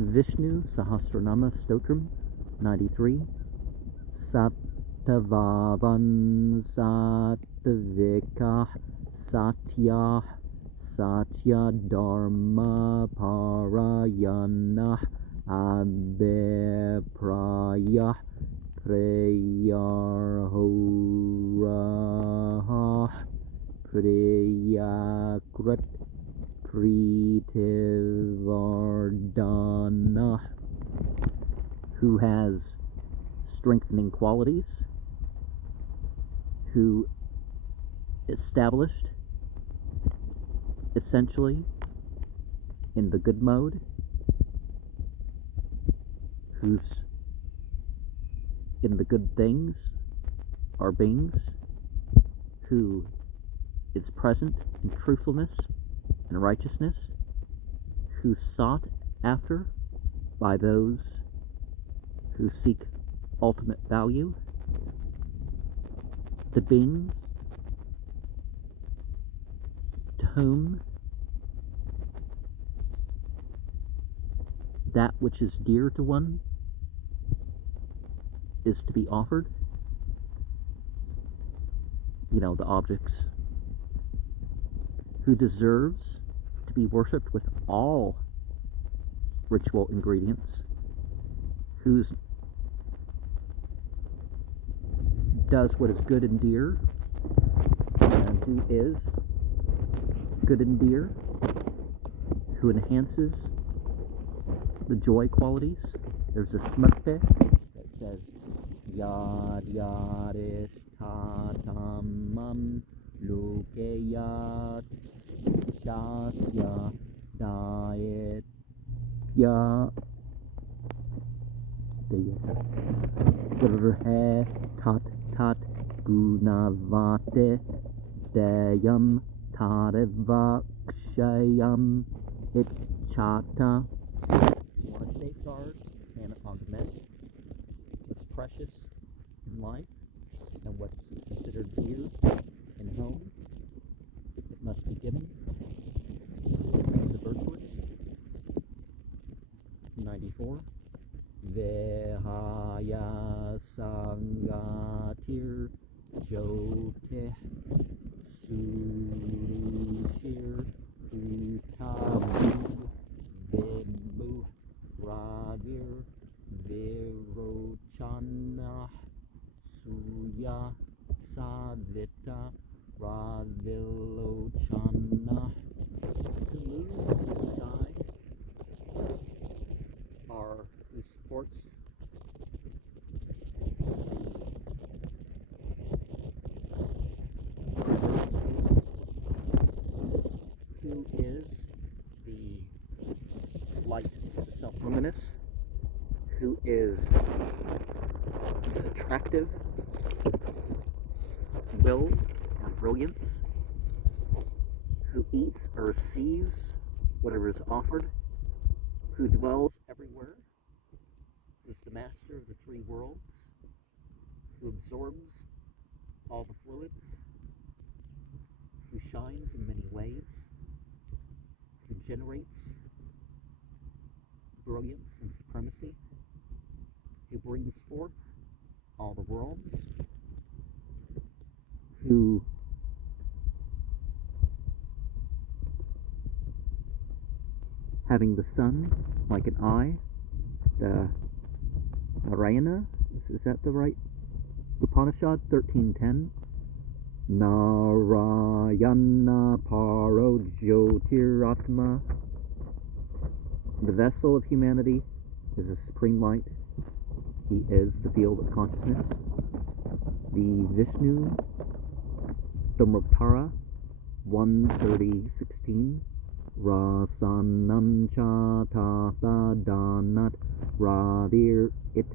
Visnu Sahasra Stotram 93. Sattvavan Sattvikah Satyah Satya Dharma Parayanah Abhiprayah Prayarhorah Priyakrit Pritivardhana, who has strengthening qualities, who established essentially in the good mode, who's in the good things are beings, who is present in truthfulness and righteousness, who sought after by those who seek ultimate value, the being to whom that which is dear to one is to be offered. The objects, who deserves to be worshipped with all ritual ingredients, who does what is good and dear, and who is good and dear, who enhances the joy qualities. There's a smrti that says Yad Yadishtatamam Lokeyat Dasya Dayatya Grhe Tat Tat Gunavate Dayam Tarivakshayam Ichata. You want to safeguard and augment what's precious in life and what's considered dear in home. It must be given to the virtuous. 94. Vehaya Sangatir Jyotih Suruchir Utabu Vibhu Radir Virochana Suya Savita Ravilochana. The moon in the sky who supports who is the light, the self-luminous, who is the attractive will or brilliance, who eats or receives whatever is offered, who dwells everywhere, who is the master of the three worlds, who absorbs all the fluids, who shines in many ways, who generates brilliance and supremacy, who brings forth all the worlds, who having the sun like an eye, the Narayana, is that the right Upanishad 1310? Narayana Paro Jyotiratma. The vessel of humanity is the supreme light. He is the field of consciousness. The Visnu Dharmottara 130:16. Rasanam cha tata danat radir it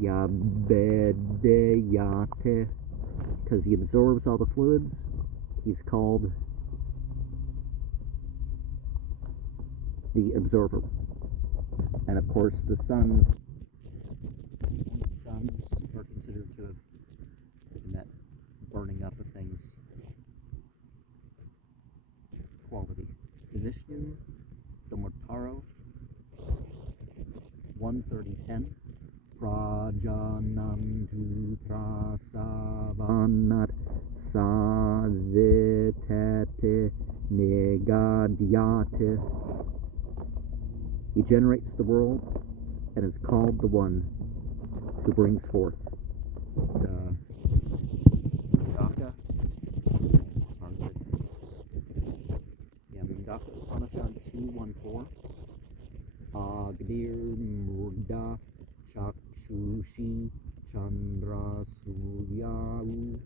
yabedeyate. Because he absorbs all the fluids, he's called the absorber. And of course the sun, suns are considered to have in that burning up of things quality. Visnu Dharmottara 1:30:10. Prajanantu prasavanat savitate negadyate. He generates the world and is called the one who brings forth the Mundaka, or is it? Yeah, Mundaka Upanishad 2:1-4. Agdir Murda Chakshushi Chandra Suryau.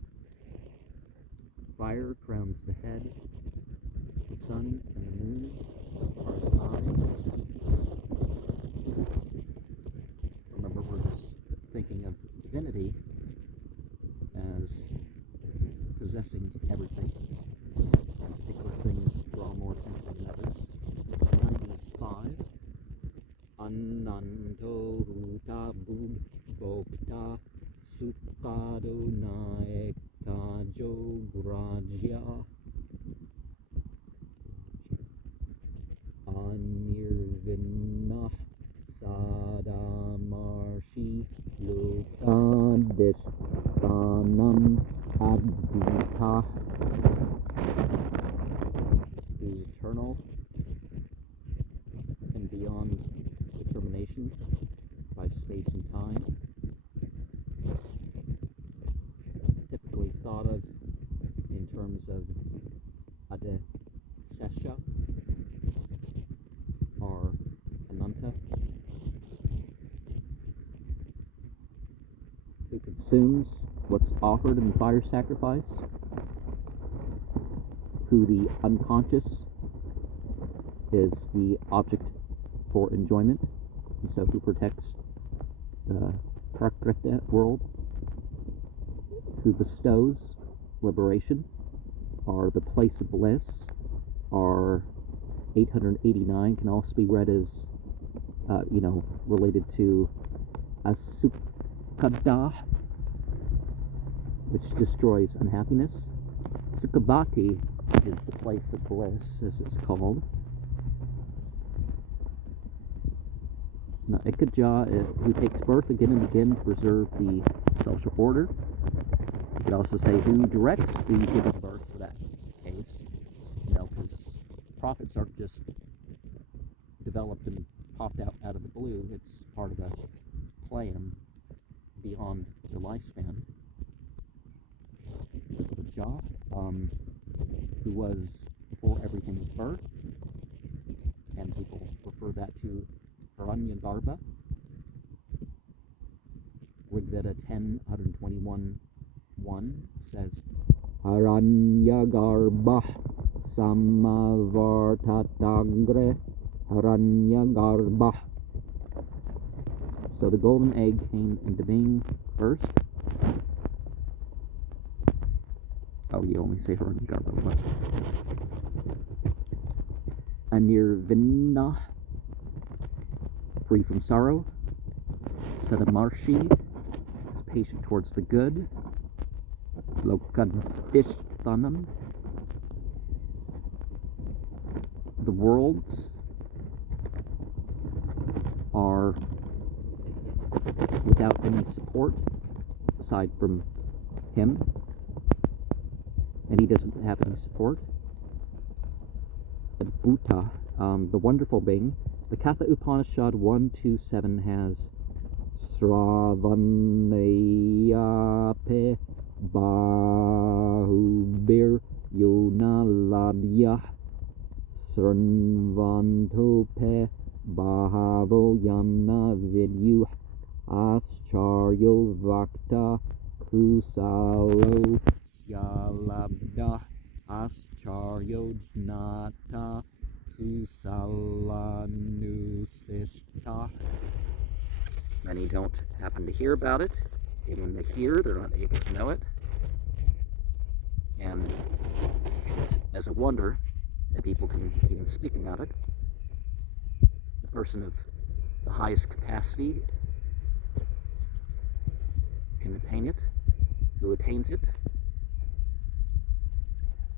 Fire crowns the head, the sun and the moon are his eyes. Remember, we're just thinking of divinity as possessing everything, and particular things draw more attention than others. 95. Ananto huta bhokta sukado naekta jograjya anirvinna sadamarshi lokadishtanam advita. Who is eternal and beyond determination by space and time, typically thought of in terms of Adesesha or Ananta, who consumes what's offered in fire sacrifice, who the unconscious is the object for enjoyment, and so who protects the Prakriti world, who bestows liberation, or the place of bliss, or 889 can also be read as, related to Asukada, which destroys unhappiness. Sukhabati is the place of bliss, as it's called. Now, Ikaja, who takes birth again and again to preserve the social order. You could also say who directs the giving birth for that case, because prophets aren't just developed and popped out of the blue. It's part of a plan beyond the lifespan. Ikaja, who was before everything's birth, and people refer that to Hiranyagarbha. Rigveda 10:121 says, Hiranyagarbha samavartatagre Hiranyagarbha. So the golden egg came into being first. Oh, you only say Hiranyagarbha once. Anirvinna, free from sorrow. Sadamarshi is patient towards the good. Lokadishtanam, the worlds are without any support aside from him, and he doesn't have any support. Adbhuta, the wonderful being. The Katha Upanishad 1:2-7 has Sravanyape Bahubir Yonaladya Sranvantope Bahavo Yamna Vidyu Ascharyo Vakta Kusalo Syalabda Ascharyo Jnata Kusalanusishta. Many don't happen to hear about it, and when they hear, they're not able to know it. And it's as a wonder that people can even speak about it. The person of the highest capacity can attain it, who attains it,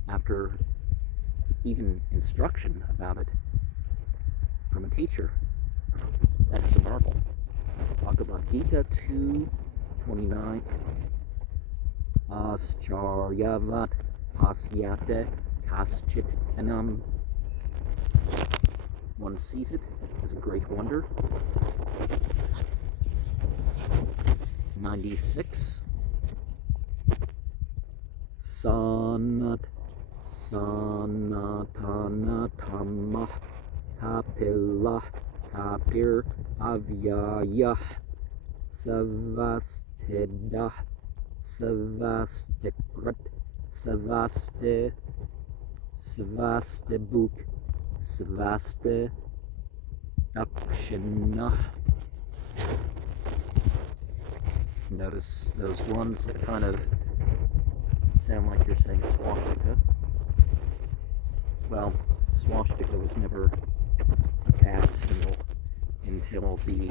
after even instruction about it from a teacher. That's marvel. Bhagavad Gita 2:29. Ascharyavat pasyate kaschit enam. One sees it as a great wonder. 96. Sanatana Tamah Kapillah Kapir Avyayah Savastidah Savastikrat Savastibuk Savaste Dakshina. Notice those ones that kind of sound like you're saying swastika. Well, swastika was never a bad symbol until the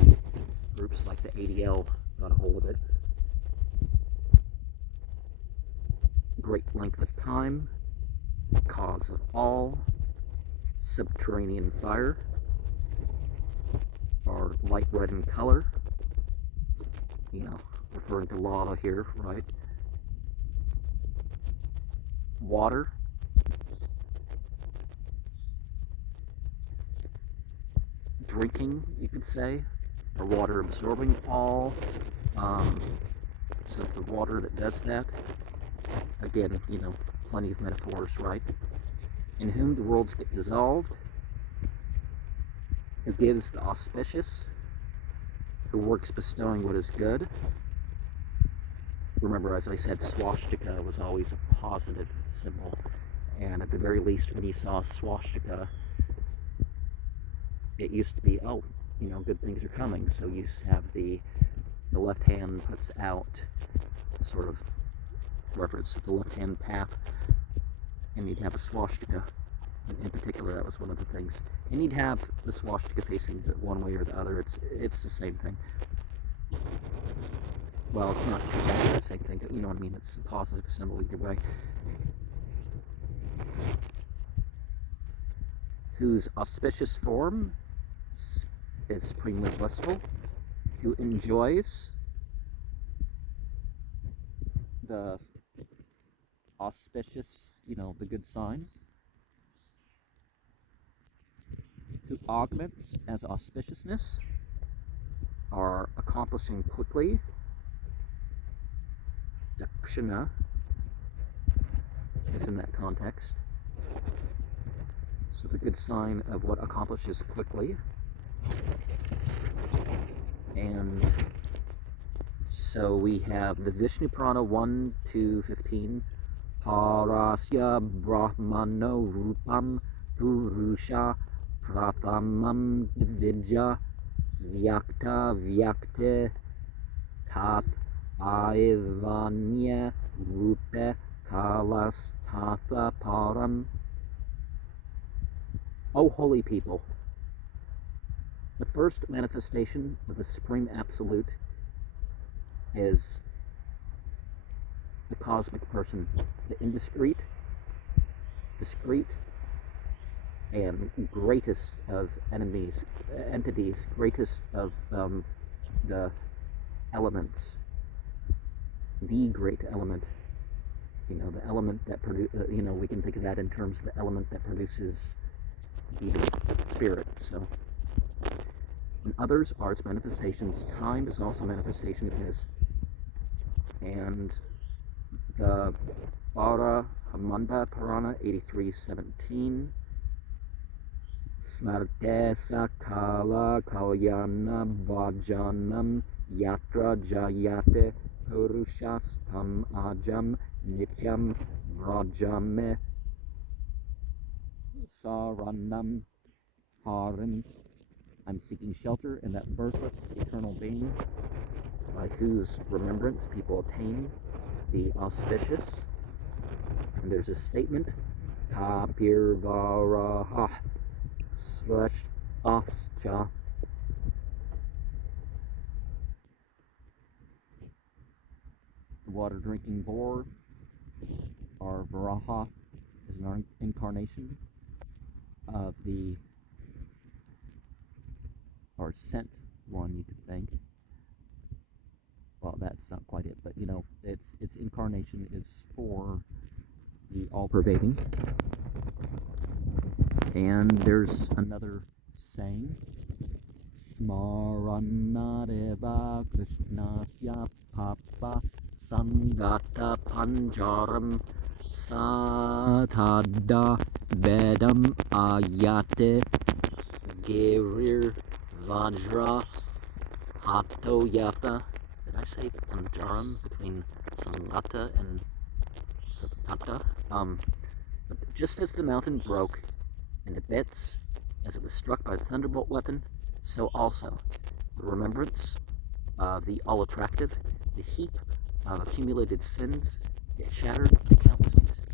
groups like the ADL got a hold of it. Great length of time, cause of all, subterranean fire, or light red in color, referring to lava here, right? Water, drinking, you could say, or water absorbing all. So the water that does that, again, plenty of metaphors, right? In whom the worlds get dissolved, who gives the auspicious, who works bestowing what is good. Remember, as I said, swastika was always a positive symbol, and at the very least, when you saw swastika, it used to be, good things are coming. So you have the left hand puts out sort of reference to the left hand path, and you'd have a swastika. In particular, that was one of the things. And you'd have the swastika facing one way or the other. It's the same thing. Well, it's not exactly the same thing, but you know what I mean. It's a positive symbol either way. Whose auspicious form is supremely blissful, who enjoys the auspicious, the good sign, who augments as auspiciousness, are accomplishing quickly. Dakshina is in that context. So the good sign of what accomplishes quickly. And so we have the Vishnu Purana 1-15. Parasya Brahmano Rupam Purusha Prathamam Vidya Vyakta Vyakte Tat Aivanya Rupe Kalas Tatha Param. O holy people, the first manifestation of the Supreme Absolute is the cosmic person, the indiscreet, discreet, and greatest of entities, greatest of the elements, the great element. The element that we can think of that in terms of the element that produces even spirit. So, and others are its manifestations. Time is also a manifestation of his. And the Hamanda Purana 83:17. Smarte Sakala Kalyana Bhajanam Yatra Jayate Purushas Tam Ajam Nityam Rajame Saranam Harim. I'm seeking shelter in that birthless eternal being, by whose remembrance people attain the auspicious. And there's a statement, Kapir Varaha Ascha. The water drinking boar, or Varaha, is an incarnation of or sent one, you could think. Well, that's not quite it, but you know, its incarnation is for the all-pervading. And there's another saying, Smaranadeva Krishnasya Papa Sangata Panjaram Satada Vedam Ayate Gerir Vajra Hato Yatha. Did I say Panjaram between Sangata and Satata? But just as the mountain broke into bits as it was struck by the thunderbolt weapon, so also the remembrance of the all-attractive, the heap of accumulated sins, get shattered into countless pieces.